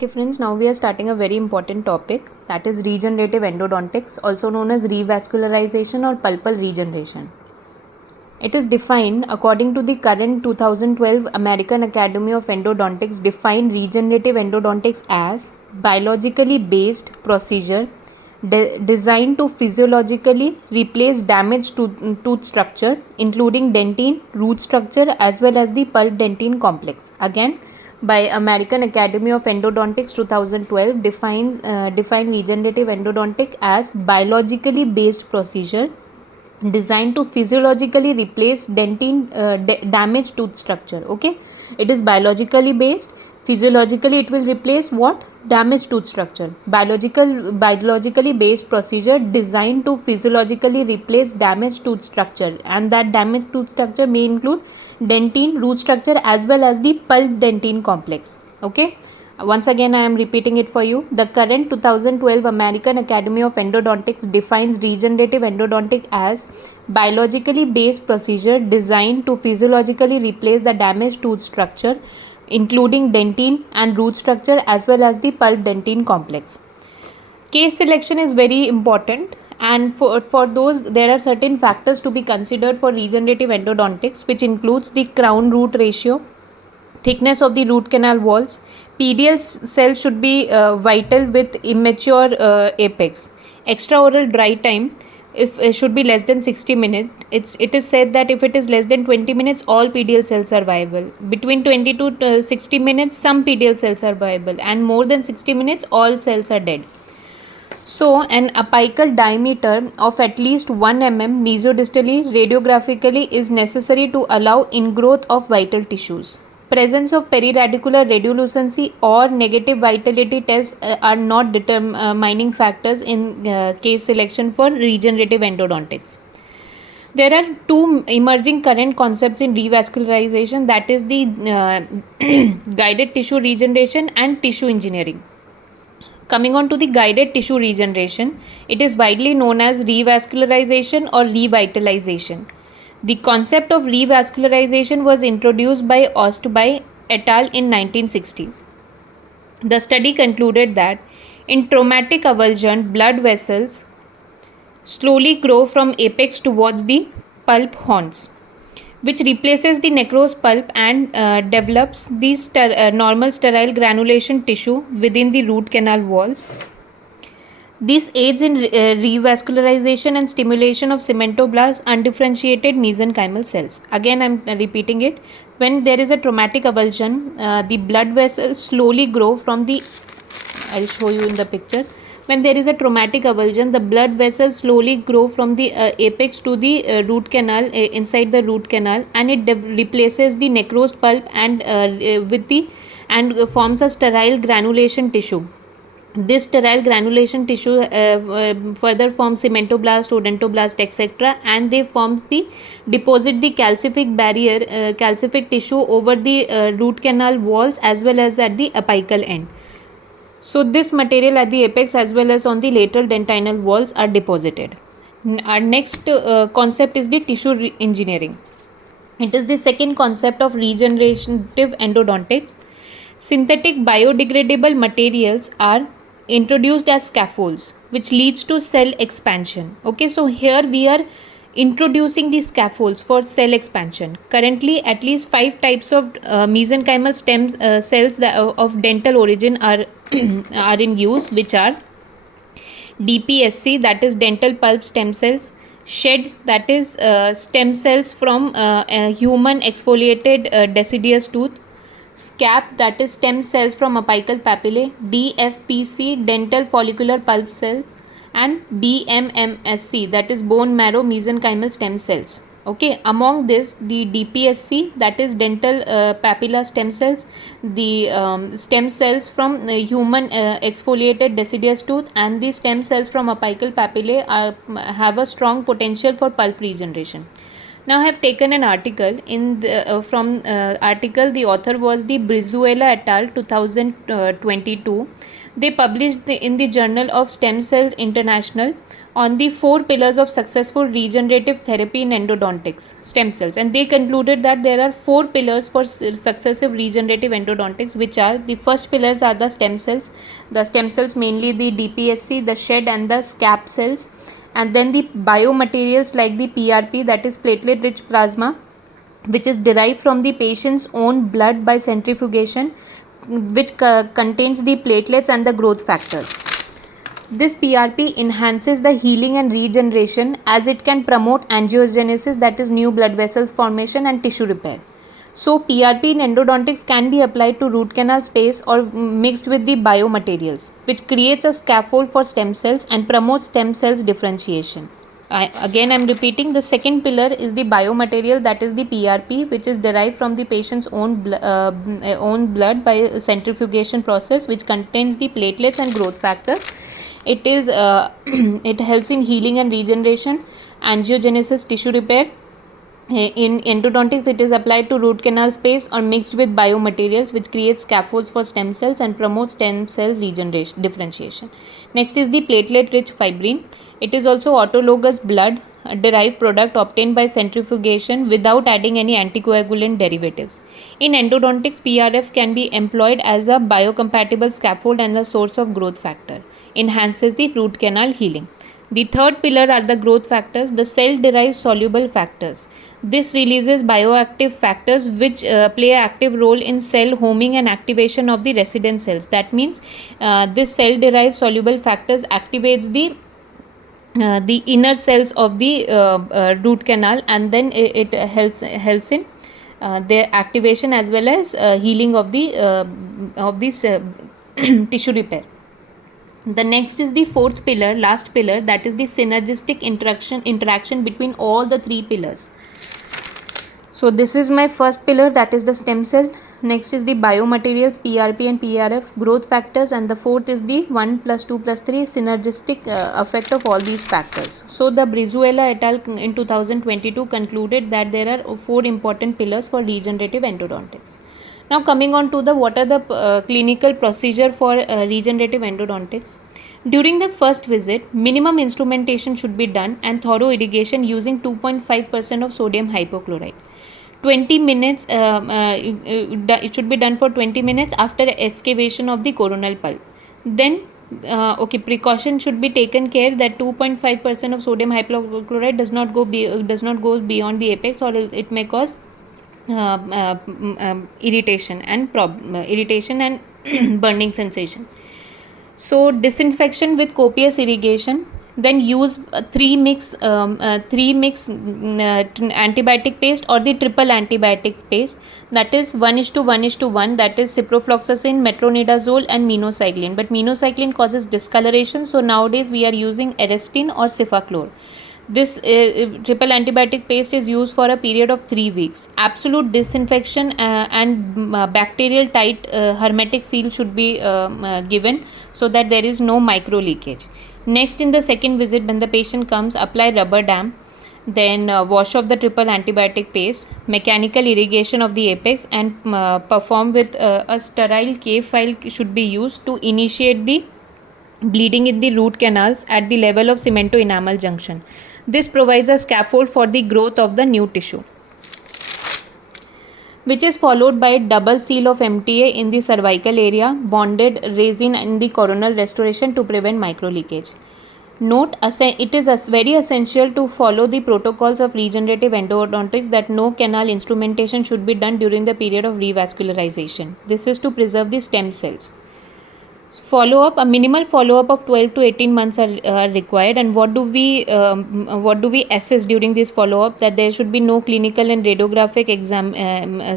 Okay friends, now we are starting a very important topic, that is regenerative endodontics, also known as revascularization or pulpal regeneration. It is defined according to the current 2012 American Academy of Endodontics defined regenerative endodontics as biologically based procedure designed to physiologically replace damaged tooth structure including dentine, root structure as well as the pulp dentine complex. Again, by American Academy of Endodontics 2012 define regenerative endodontic as biologically based procedure designed to physiologically replace dentine damaged tooth structure. Okay, it is biologically based. Physiologically it will replace what? Damaged tooth structure. Biologically based procedure designed to physiologically replace damaged tooth structure, and that damaged tooth structure may include dentine, root structure as well as the pulp dentine complex. Okay, once again I am repeating it for you. The current 2012 American Academy of Endodontics defines regenerative endodontic as biologically based procedure designed to physiologically replace the damaged tooth structure including dentine and root structure as well as the pulp dentine complex. Case selection is very important, and for those there are certain factors to be considered for regenerative endodontics, which includes the crown root ratio, thickness of the root canal walls. PDL cells should be vital with immature apex. Extraoral dry time if should be less than 60 minutes. It is said that if it is less than 20 minutes, all PDL cells are viable. Between 20 to 60 minutes, some PDL cells are viable, and more than 60 minutes, all cells are dead. So, an apical diameter of at least 1 mm mesodistally radiographically is necessary to allow ingrowth of vital tissues. Presence of periradicular radiolucency or negative vitality tests are not determining factors in case selection for regenerative endodontics. There are two emerging current concepts in revascularization, that is the guided tissue regeneration and tissue engineering. Coming on to the guided tissue regeneration, it is widely known as revascularization or revitalization. The concept of revascularization was introduced by Ostby et al. In 1960. The study concluded that in traumatic avulsion, blood vessels slowly grow from apex towards the pulp horns, which replaces the necrosed pulp and develops the normal sterile granulation tissue within the root canal walls. This aids in revascularization and stimulation of cementoblast undifferentiated mesenchymal cells. Again, I am repeating it. When there is a traumatic avulsion, the blood vessels slowly grow from the, I will show you in the picture. When there is a traumatic avulsion, the blood vessels slowly grow from the apex to the root canal, inside the root canal, and it replaces the necrosed pulp and forms a sterile granulation tissue. This sterile granulation tissue further forms cementoblast, odontoblast, etc., and they deposit the calcific barrier, calcific tissue over the root canal walls as well as at the apical end. So this material at the apex as well as on the lateral dentinal walls are deposited. Our next concept is the tissue engineering. It is the second concept of regenerative endodontics. Synthetic biodegradable materials are introduced as scaffolds, which leads to cell expansion. Okay, so here we are introducing the scaffolds for cell expansion. Currently, at least 5 types of mesenchymal stem cells of dental origin are are in use, which are DPSC, that is dental pulp stem cells; shed, that is stem cells from human exfoliated deciduous tooth; SCAP, that is stem cells from apical papillae; DFPC, dental follicular pulp cells; and BMMSC, that is bone marrow mesenchymal stem cells. Okay, among this, the DPSC, that is dental papilla stem cells, the stem cells from human exfoliated deciduous tooth, and the stem cells from apical papillae have a strong potential for pulp regeneration. Now I have taken an article in the, from article, the author was the Brizuela et al. 2022. They published in the Journal of Stem Cell International on the 4 pillars of successful regenerative therapy in endodontics, stem cells. And they concluded that there are 4 pillars for successive regenerative endodontics, which are: the first pillars are the stem cells. The stem cells, mainly the DPSC, the shed and the scap cells. And then the biomaterials like the PRP, that is platelet rich plasma, which is derived from the patient's own blood by centrifugation, which contains the platelets and the growth factors. This PRP enhances the healing and regeneration, as it can promote angiogenesis, that is new blood vessels formation, and tissue repair. So PRP in endodontics can be applied to root canal space or mixed with the biomaterials, which creates a scaffold for stem cells and promotes stem cells differentiation. I'm repeating, the second pillar is the biomaterial, that is the PRP, which is derived from the patient's own blood by centrifugation process, which contains the platelets and growth factors. It is it helps in healing and regeneration, angiogenesis, tissue repair. In endodontics, it is applied to root canal space or mixed with biomaterials, which creates scaffolds for stem cells and promotes stem cell regeneration differentiation. Next is the platelet rich fibrin. It is also autologous blood derived product obtained by centrifugation without adding any anticoagulant derivatives. In endodontics, PRF can be employed as a biocompatible scaffold and a source of growth factor. Enhances the root canal healing. The third pillar are the growth factors, the cell-derived soluble factors. This releases bioactive factors which play an active role in cell homing and activation of the resident cells. That means this cell-derived soluble factors activates the inner cells of the root canal, and then it helps in their activation as well as healing of this tissue repair. The next is the fourth pillar, last pillar, that is the synergistic interaction between all the 3 pillars. So this is my first pillar, that is the stem cell. Next is the biomaterials, PRP and PRF, growth factors, and the fourth is the 1 plus 2 plus 3 synergistic effect of all these factors. So the Brizuela et al. In 2022 concluded that there are 4 important pillars for regenerative endodontics. Now coming on to what are the clinical procedure for regenerative endodontics. During the first visit, minimum instrumentation should be done and thorough irrigation using 2.5% of sodium hypochlorite. 20 minutes, it should be done for 20 minutes after excavation of the coronal pulp. Then precaution should be taken care that 2.5% of sodium hypochlorite does not go beyond the apex, or it may cause irritation and burning sensation. So disinfection with copious irrigation. Then use 3-mix antibiotic paste or the triple antibiotics paste, that is 1:1:1, that is ciprofloxacin, metronidazole and minocycline. But minocycline causes discoloration, so nowadays we are using Aristine or Cefaclor. This triple antibiotic paste is used for a period of 3 weeks. Absolute disinfection and bacterial tight hermetic seal should be given so that there is no micro leakage. Next, in the second visit, when the patient comes, apply rubber dam, then wash off the triple antibiotic paste, mechanical irrigation of the apex, and perform with a sterile K file should be used to initiate the bleeding in the root canals at the level of cemento-enamel junction. This provides a scaffold for the growth of the new tissue, which is followed by a double seal of MTA in the cervical area, bonded resin in the coronal restoration to prevent micro leakage. Note, it is very essential to follow the protocols of regenerative endodontics that no canal instrumentation should be done during the period of revascularization. This is to preserve the stem cells. Follow-up, a minimal follow-up of 12 to 18 months are required. And what do we assess during this follow-up? That there should be no clinical and radiographic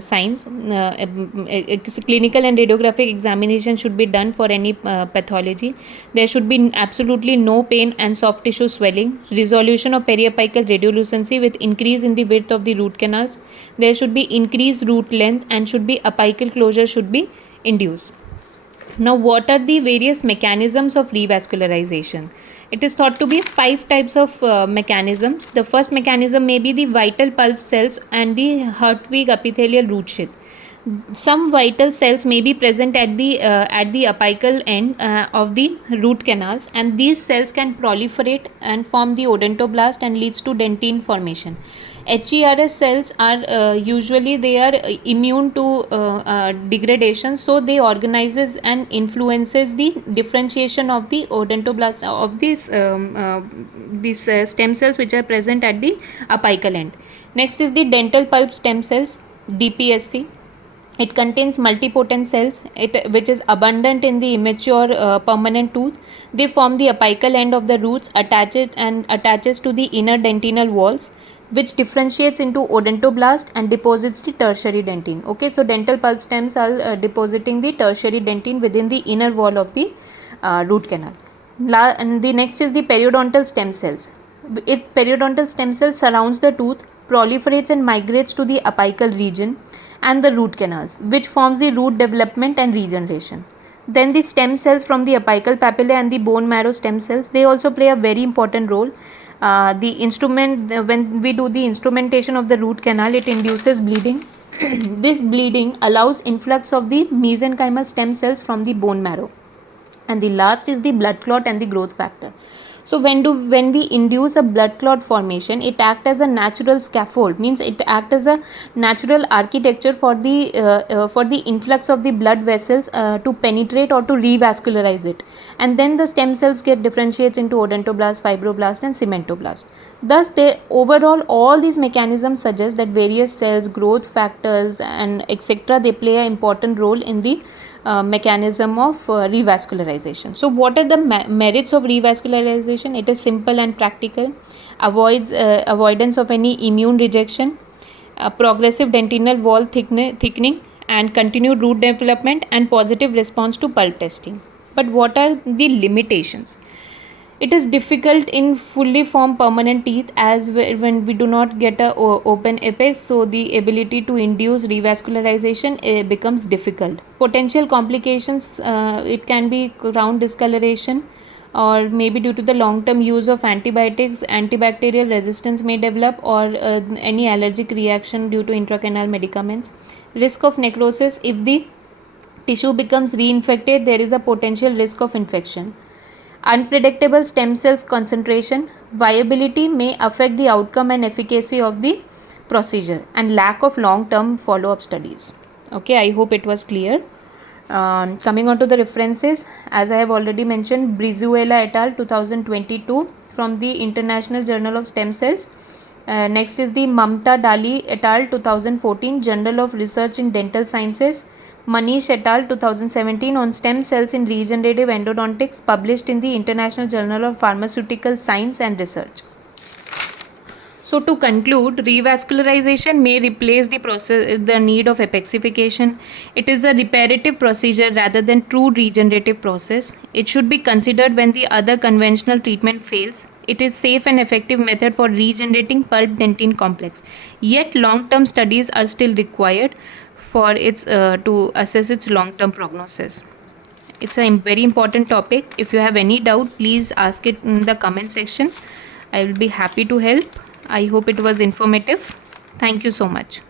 signs. Clinical and radiographic examination should be done for any pathology. There should be absolutely no pain and soft tissue swelling. Resolution of periapical radiolucency with increase in the width of the root canals. There should be increased root length and should be apical closure should be induced. Now, what are the various mechanisms of revascularization? It is thought to be 5 types of mechanisms. The first mechanism may be the vital pulp cells and the Hertwig epithelial root sheath. Some vital cells may be present at the apical end of the root canals, and these cells can proliferate and form the odontoblast and leads to dentine formation. HERS cells are usually they are immune to degradation, so they organizes and influences the differentiation of the odontoblast of these stem cells which are present at the apical end. Next is the dental pulp stem cells, DPSC. It contains multipotent cells, which is abundant in the immature permanent tooth. They form the apical end of the roots, attaches to the inner dentinal walls, which differentiates into odontoblast and deposits the tertiary dentine. Okay, so dental pulp stems are depositing the tertiary dentine within the inner wall of the root canal. And the next is the periodontal stem cells. If periodontal stem cell surrounds the tooth, proliferates and migrates to the apical region and the root canals, which forms the root development and regeneration. Then the stem cells from the apical papillae and the bone marrow stem cells, they also play a very important role. When we do the instrumentation of the root canal, it induces bleeding. This bleeding allows influx of the mesenchymal stem cells from the bone marrow. And the last is the blood clot and the growth factor. So when we induce a blood clot formation, it acts as a natural scaffold, means it acts as a natural architecture for the influx of the blood vessels to penetrate or to revascularize it, and then the stem cells get differentiates into odontoblast, fibroblast and cementoblast. Thus they overall all these mechanisms suggest that various cells, growth factors and etc., they play an important role in the mechanism of revascularization. So what are the merits of revascularization? It is simple and practical, avoidance of any immune rejection, progressive dentinal wall thickening and continued root development, and positive response to pulp testing. But what are the limitations? It is difficult in fully formed permanent teeth, as when we do not get a open apex, so the ability to induce revascularization becomes difficult. Potential complications, it can be round discoloration, or maybe due to the long term use of antibiotics, antibacterial resistance may develop, or any allergic reaction due to intracanal medicaments. Risk of necrosis: if the tissue becomes reinfected, there is a potential risk of infection. Unpredictable stem cells concentration, viability may affect the outcome and efficacy of the procedure, and lack of long-term follow-up studies. Okay, I hope it was clear. Coming on to the references, as I have already mentioned, Brizuela et al. 2022 from the International Journal of Stem Cells. Next is the Mamta Dali et al. 2014 Journal of Research in Dental Sciences. Manish et al. 2017 on stem cells in regenerative endodontics, published in the International Journal of Pharmaceutical Science and Research. So to conclude, revascularization may replace the need of apexification. It is a reparative procedure rather than true regenerative process. It should be considered when the other conventional treatment fails. It is safe and effective method for regenerating pulp dentine complex. Yet long-term studies are still required for its to assess its long-term prognosis. It's a very important topic. If you have any doubt, please ask it in the comment section. I will be happy to help. I hope it was informative. Thank you so much.